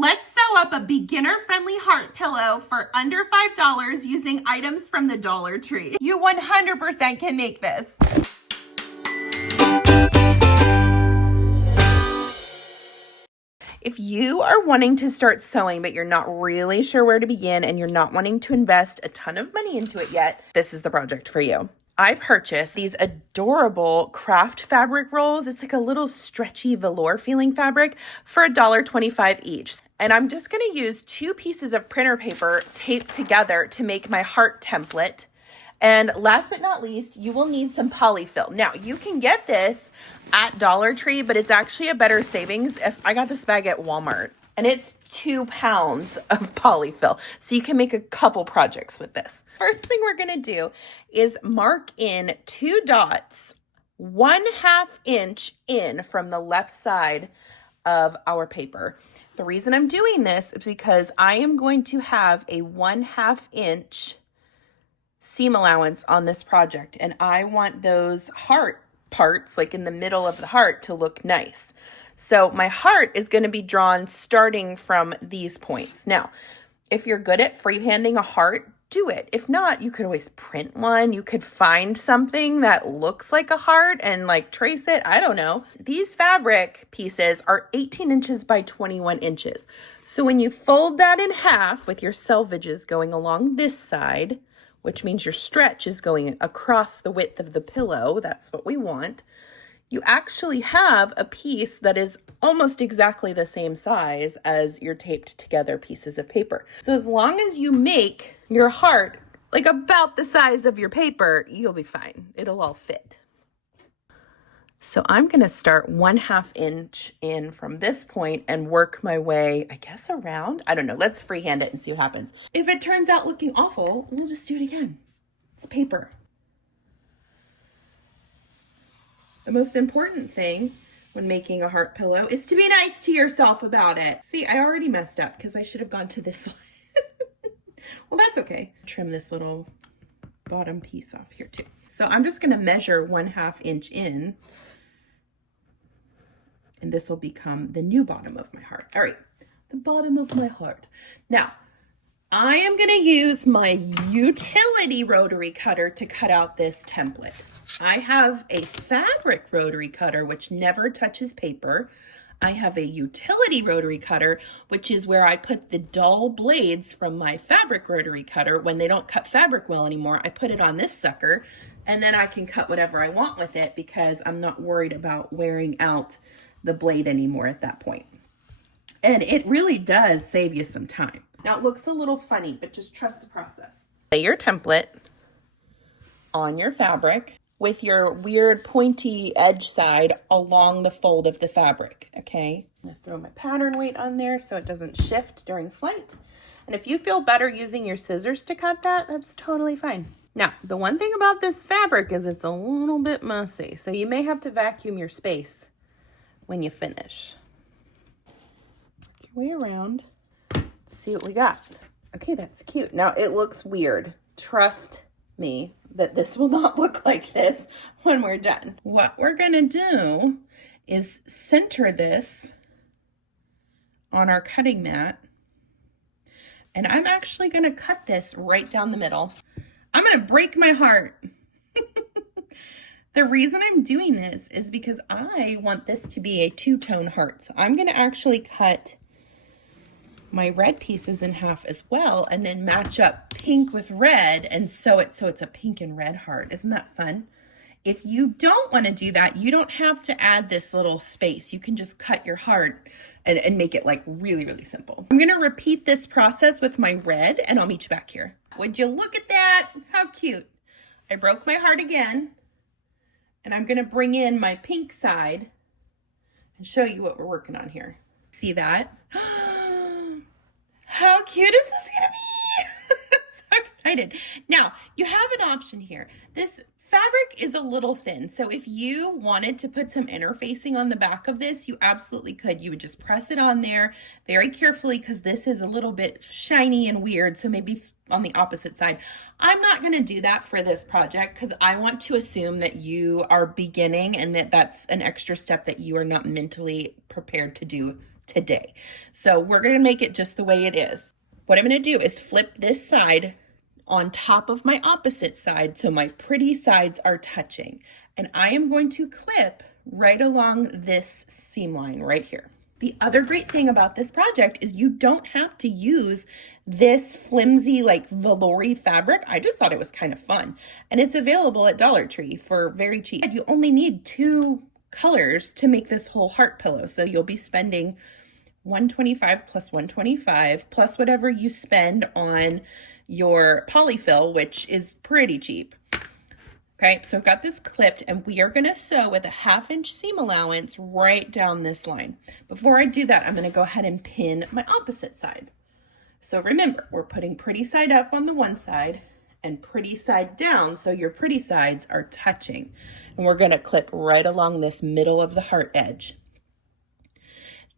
Let's sew up a beginner-friendly heart pillow for under $5 using items from the Dollar Tree. You 100% can make this. If you are wanting to start sewing, but you're not really sure where to begin and you're not wanting to invest a ton of money into it yet, this is the project for you. I purchased these adorable craft fabric rolls. It's like a little stretchy velour feeling fabric for $1.25 each. And I'm just gonna use 2 pieces of printer paper taped together to make my heart template. And last but not least, you will need some polyfill. Now, you can get this at Dollar Tree, but it's actually a better savings if I got this bag at Walmart. And it's 2 pounds of polyfill. So you can make a couple projects with this. First thing we're gonna do is mark in 2 dots, 1/2 inch in from the left side of our paper. The reason I'm doing this is because I am going to have a 1/2 inch seam allowance on this project, and I want those heart parts, like in the middle of the heart, to look nice. So my heart is going to be drawn starting from these points. Now, if you're good at freehanding a heart, do it. If not, you could always print one. You could find something that looks like a heart and like trace it. I don't know. These fabric pieces are 18 inches by 21 inches. So when you fold that in half with your selvages going along this side, which means your stretch is going across the width of the pillow, that's what we want, you actually have a piece that is almost exactly the same size as your taped together pieces of paper. So as long as you make your heart like about the size of your paper, you'll be fine. It'll all fit. So I'm gonna start 1/2 inch in from this point and work my way, I guess, around. I don't know, let's freehand it and see what happens. If it turns out looking awful, we'll just do it again. It's paper. The most important thing when making a heart pillow is to be nice to yourself about it. See, I already messed up because I should have gone to this side. Well, that's okay. Trim this little bottom piece off here too. So I'm just gonna measure 1/2 inch in, and this will become the new bottom of my heart. All right, the bottom of my heart. Now, I am gonna use my utility rotary cutter to cut out this template. I have a fabric rotary cutter, which never touches paper. I have a utility rotary cutter, which is where I put the dull blades from my fabric rotary cutter. When they don't cut fabric well anymore, I put it on this sucker, and then I can cut whatever I want with it because I'm not worried about wearing out the blade anymore at that point. And it really does save you some time. Now it looks a little funny, but just trust the process. Lay your template on your fabric with your weird pointy edge side along the fold of the fabric, okay? I'm gonna throw my pattern weight on there so it doesn't shift during flight. And if you feel better using your scissors to cut that, that's totally fine. Now, the one thing about this fabric is it's a little bit messy, so you may have to vacuum your space when you finish. Work your way around. Let's see what we got. Okay, that's cute. Now, it looks weird. Trust me that this will not look like this when we're done. What we're gonna do is center this on our cutting mat, and I'm actually gonna cut this right down the middle. I'm gonna break my heart. The reason I'm doing this is because I want this to be a 2-tone heart. So I'm gonna actually cut my red pieces in half as well, and then match up pink with red and sew it so it's a pink and red heart. Isn't that fun? If you don't want to do that, you don't have to add this little space. You can just cut your heart and make it like really, really simple. I'm gonna repeat this process with my red, and I'll meet you back here. Would you look at that? How cute. I broke my heart again, and I'm gonna bring in my pink side and show you what we're working on here. See that? How cute is this gonna be? I'm so excited. Now, you have an option here. This fabric is a little thin, so if you wanted to put some interfacing on the back of this, you absolutely could. You would just press it on there very carefully because this is a little bit shiny and weird, so maybe on the opposite side. I'm not gonna do that for this project because I want to assume that you are beginning and that that's an extra step that you are not mentally prepared to do today. So we're gonna make it just the way it is. What I'm gonna do is flip this side on top of my opposite side so my pretty sides are touching. And I am going to clip right along this seam line right here. The other great thing about this project is you don't have to use this flimsy like velour fabric. I just thought it was kind of fun. And it's available at Dollar Tree for very cheap. You only need 2 colors to make this whole heart pillow. So you'll be spending $125 plus $125 plus whatever you spend on your polyfill, which is pretty cheap. Okay, so I've got this clipped and we are gonna sew with a 1/2 inch seam allowance right down this line. Before I do that, I'm gonna go ahead and pin my opposite side. So remember, we're putting pretty side up on the one side and pretty side down, so your pretty sides are touching. And we're gonna clip right along this middle of the heart edge.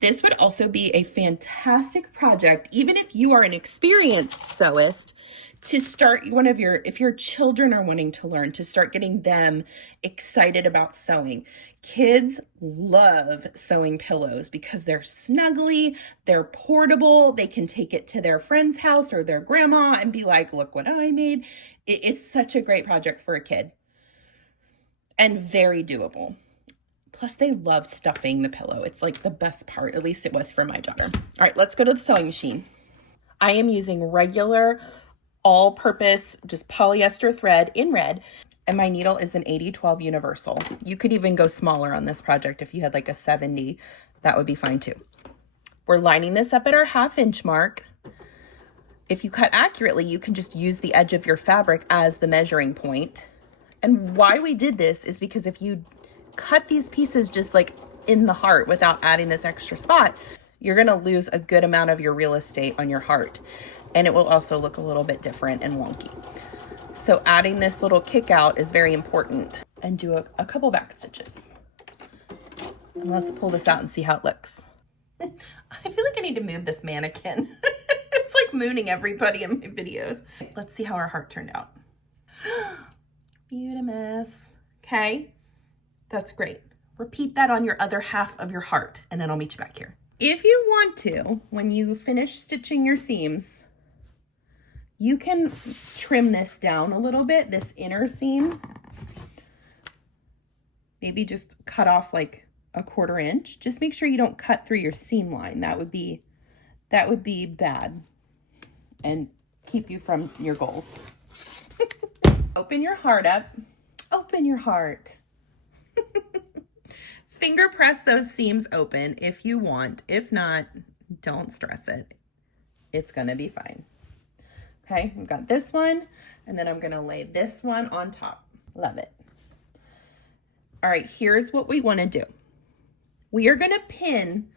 This would also be a fantastic project, even if you are an experienced sewist, to start if your children are wanting to learn, to start getting them excited about sewing. Kids love sewing pillows because they're snuggly, they're portable, they can take it to their friend's house or their grandma and be like, look what I made. It's such a great project for a kid and very doable. Plus they love stuffing the pillow. It's like the best part, at least it was for my daughter. All right, let's go to the sewing machine. I am using regular all-purpose, just polyester thread in red, and my needle is an 80-12 universal. You could even go smaller on this project. If you had like a 70, that would be fine too. We're lining this up at our 1/2 inch mark. If you cut accurately, you can just use the edge of your fabric as the measuring point. And why we did this is because if you cut these pieces just like in the heart without adding this extra spot, you're gonna lose a good amount of your real estate on your heart. And it will also look a little bit different and wonky. So adding this little kick out is very important. And do a couple back stitches. And let's pull this out and see how it looks. I feel like I need to move this mannequin. It's like mooning everybody in my videos. Let's see how our heart turned out. Beautimous. Okay, that's great. Repeat that on your other half of your heart, and then I'll meet you back here. If you want to, when you finish stitching your seams, you can trim this down a little bit, this inner seam. Maybe just cut off like a 1/4 inch. Just make sure you don't cut through your seam line. That would be bad and keep you from your goals. Open your heart up. Open your heart. Finger press those seams open if you want. If not, don't stress it. It's gonna be fine. Okay, we've got this one, and then I'm gonna lay this one on top. Love it. All right, here's what we wanna do. We are gonna pin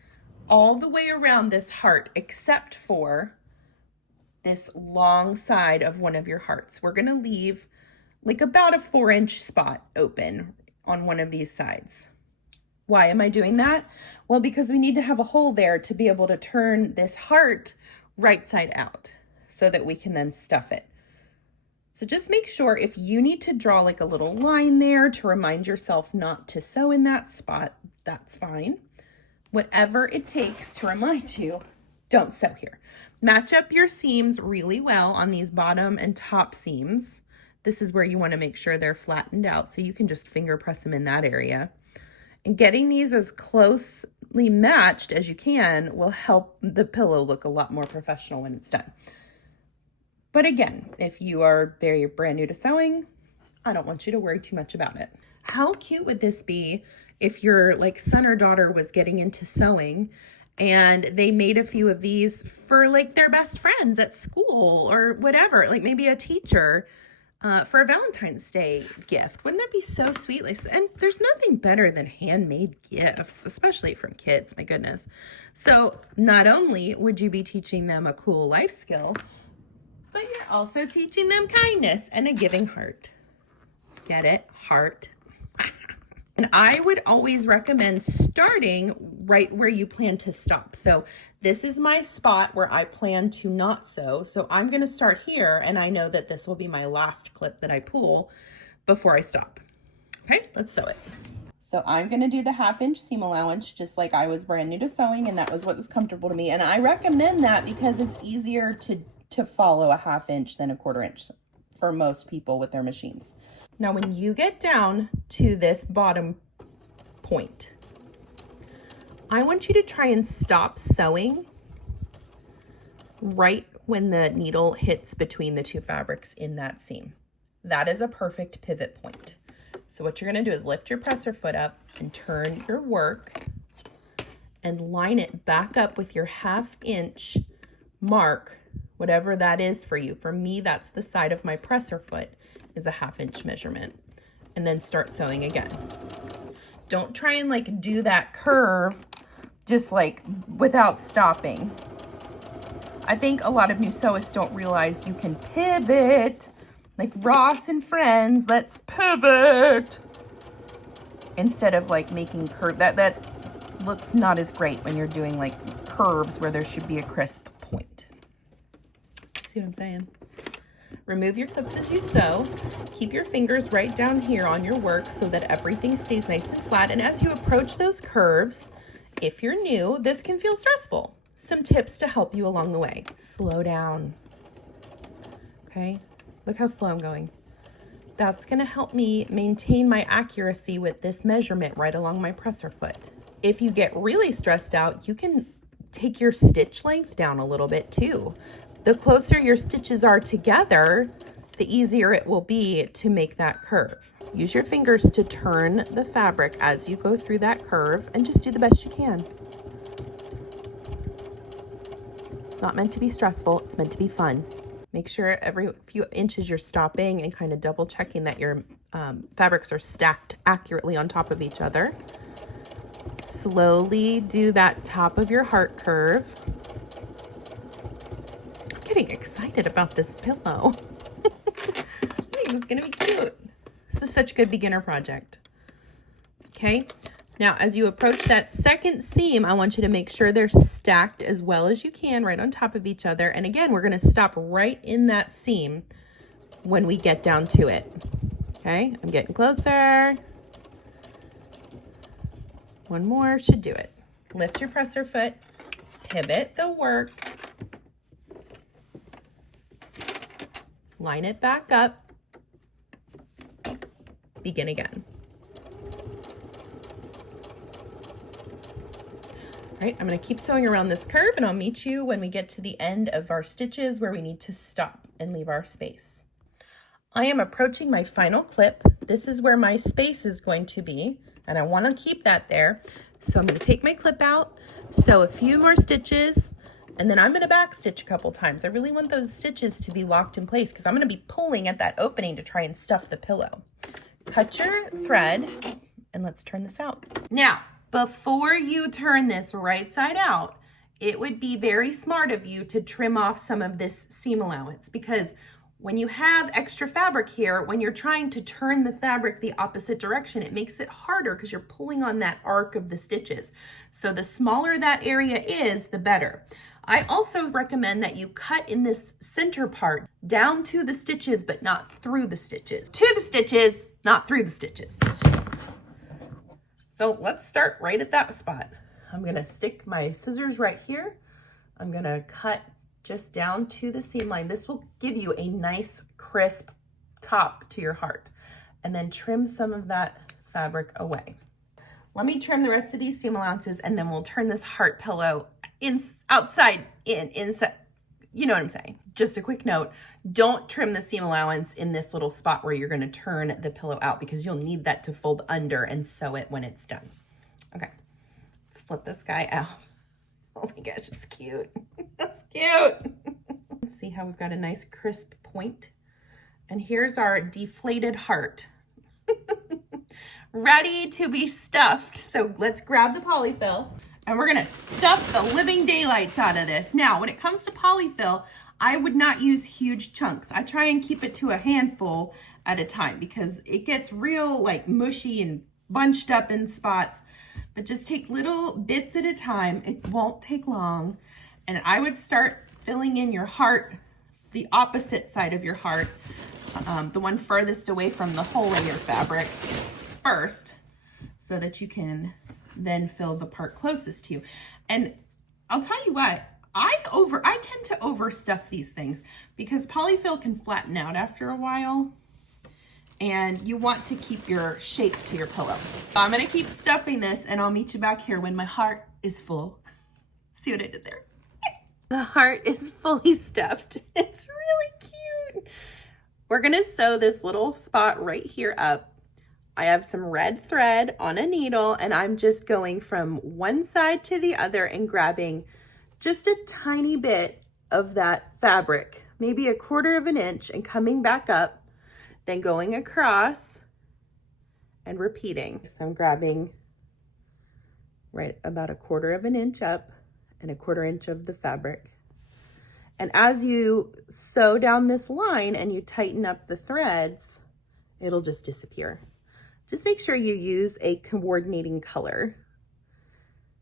all the way around this heart except for this long side of one of your hearts. We're gonna leave like about a 4-inch spot open on one of these sides. Why am I doing that? Well, because we need to have a hole there to be able to turn this heart right side out so that we can then stuff it. So just make sure if you need to draw like a little line there to remind yourself not to sew in that spot, that's fine. Whatever it takes to remind you, don't sew here. Match up your seams really well on these bottom and top seams. This is where you want to make sure they're flattened out, so you can just finger press them in that area. And getting these as closely matched as you can will help the pillow look a lot more professional when it's done. But again, if you are very brand new to sewing, I don't want you to worry too much about it. How cute would this be if your like son or daughter was getting into sewing and they made a few of these for like their best friends at school or whatever, like maybe a teacher for a Valentine's Day gift. Wouldn't that be so sweet? Like, and there's nothing better than handmade gifts, especially from kids, my goodness. So not only would you be teaching them a cool life skill, but you're also teaching them kindness and a giving heart. Get it? Heart. And I would always recommend starting right where you plan to stop. So this is my spot where I plan to not sew. So I'm going to start here, and I know that this will be my last clip that I pull before I stop. Okay, let's sew it. So I'm going to do the 1/2 inch seam allowance, just like I was brand new to sewing, and that was what was comfortable to me. And I recommend that because it's easier to follow a 1/2 inch than a 1/4 inch for most people with their machines. Now, when you get down to this bottom point, I want you to try and stop sewing right when the needle hits between the two fabrics in that seam. That is a perfect pivot point. So what you're going to do is lift your presser foot up and turn your work and line it back up with your 1/2 inch mark, whatever that is for you. For me, that's the side of my presser foot is a 1/2 inch measurement, and then start sewing again. Don't try and like do that curve just like without stopping. I think a lot of new sewists don't realize you can pivot. Like Ross and Friends, let's pivot. Instead of like making curve, that looks not as great when you're doing like curves where there should be a crisp point. See what I'm saying? Remove your clips as you sew. Keep your fingers right down here on your work so that everything stays nice and flat. And as you approach those curves, if you're new, this can feel stressful. Some tips to help you along the way. Slow down. Okay? Look how slow I'm going. That's gonna help me maintain my accuracy with this measurement right along my presser foot. If you get really stressed out, you can take your stitch length down a little bit too. The closer your stitches are together, the easier it will be to make that curve. Use your fingers to turn the fabric as you go through that curve and just do the best you can. It's not meant to be stressful, it's meant to be fun. Make sure every few inches you're stopping and kind of double checking that your fabrics are stacked accurately on top of each other. Slowly do that top of your heart curve. I'm getting excited about this pillow. I think it's gonna be cute. This is such a good beginner project. Okay. Now, as you approach that second seam, I want you to make sure they're stacked as well as you can right on top of each other. And again, we're going to stop right in that seam when we get down to it. Okay, I'm getting closer. One more should do it. Lift your presser foot, pivot the work, line it back up, begin again. Right, I'm going to keep sewing around this curve and I'll meet you when we get to the end of our stitches where we need to stop and leave our space. I am approaching my final clip. This is where my space is going to be, and I want to keep that there. So I'm going to take my clip out, sew a few more stitches, and then I'm going to back stitch a couple times. I really want those stitches to be locked in place because I'm going to be pulling at that opening to try and stuff the pillow. Cut your thread and let's turn this out. Now, before you turn this right side out, it would be very smart of you to trim off some of this seam allowance, because when you have extra fabric here, when you're trying to turn the fabric the opposite direction, it makes it harder because you're pulling on that arc of the stitches. So the smaller that area is, the better. I also recommend that you cut in this center part down to the stitches, but not through the stitches. To the stitches, not through the stitches. So let's start right at that spot. I'm gonna stick my scissors right here. I'm gonna cut just down to the seam line. This will give you a nice crisp top to your heart. And then trim some of that fabric away. Let me trim the rest of these seam allowances and then we'll turn this heart pillow outside in, inside. You know what I'm saying? Just a quick note, don't trim the seam allowance in this little spot where you're gonna turn the pillow out, because you'll need that to fold under and sew it when it's done. Okay, let's flip this guy out. Oh my gosh, it's cute. That's cute. Let's see how we've got a nice crisp point. And here's our deflated heart. Ready to be stuffed. So let's grab the polyfill. And we're gonna stuff the living daylights out of this. Now, when it comes to polyfill, I would not use huge chunks. I try and keep it to a handful at a time because it gets real like mushy and bunched up in spots. But just take little bits at a time. It won't take long. And I would start filling in your heart, the opposite side of your heart, the one furthest away from the hole in your fabric first. So so that you can then fill the part closest to you. And I'll tell you what, I tend to overstuff these things because polyfill can flatten out after a while, and you want to keep your shape to your pillow. I'm gonna keep stuffing this, and I'll meet you back here when my heart is full. See what I did there? The heart is fully stuffed. It's really cute. We're gonna sew this little spot right here up. I have some red thread on a needle, and I'm just going from one side to the other and grabbing just a tiny bit of that fabric, maybe 1/4 of an inch, and coming back up, then going across and repeating. So I'm grabbing right about 1/4 of an inch up and 1/4 inch of the fabric. And as you sew down this line and you tighten up the threads, it'll just disappear. Just make sure you use a coordinating color.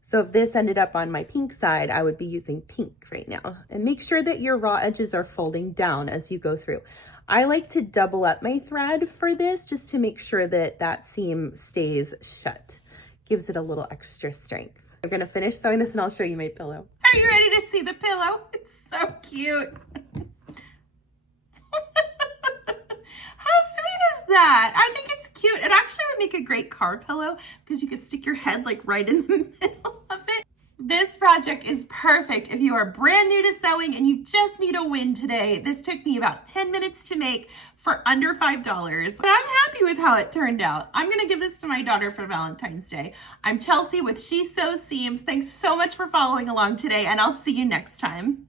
So if this ended up on my pink side, I would be using pink right now. And make sure that your raw edges are folding down as you go through. I like to double up my thread for this just to make sure that that seam stays shut. Gives it a little extra strength. I'm gonna finish sewing this and I'll show you my pillow. Are you ready to see the pillow? It's so cute. How sweet is that? I think it's cute. It actually would make a great car pillow because you could stick your head like right in the middle of it. This project is perfect if you are brand new to sewing and you just need a win today. This took me about 10 minutes to make for under $5, but I'm happy with how it turned out. I'm gonna give this to my daughter for Valentine's Day. I'm Chelsea with She Sews Seams. Thanks so much for following along today, and I'll see you next time.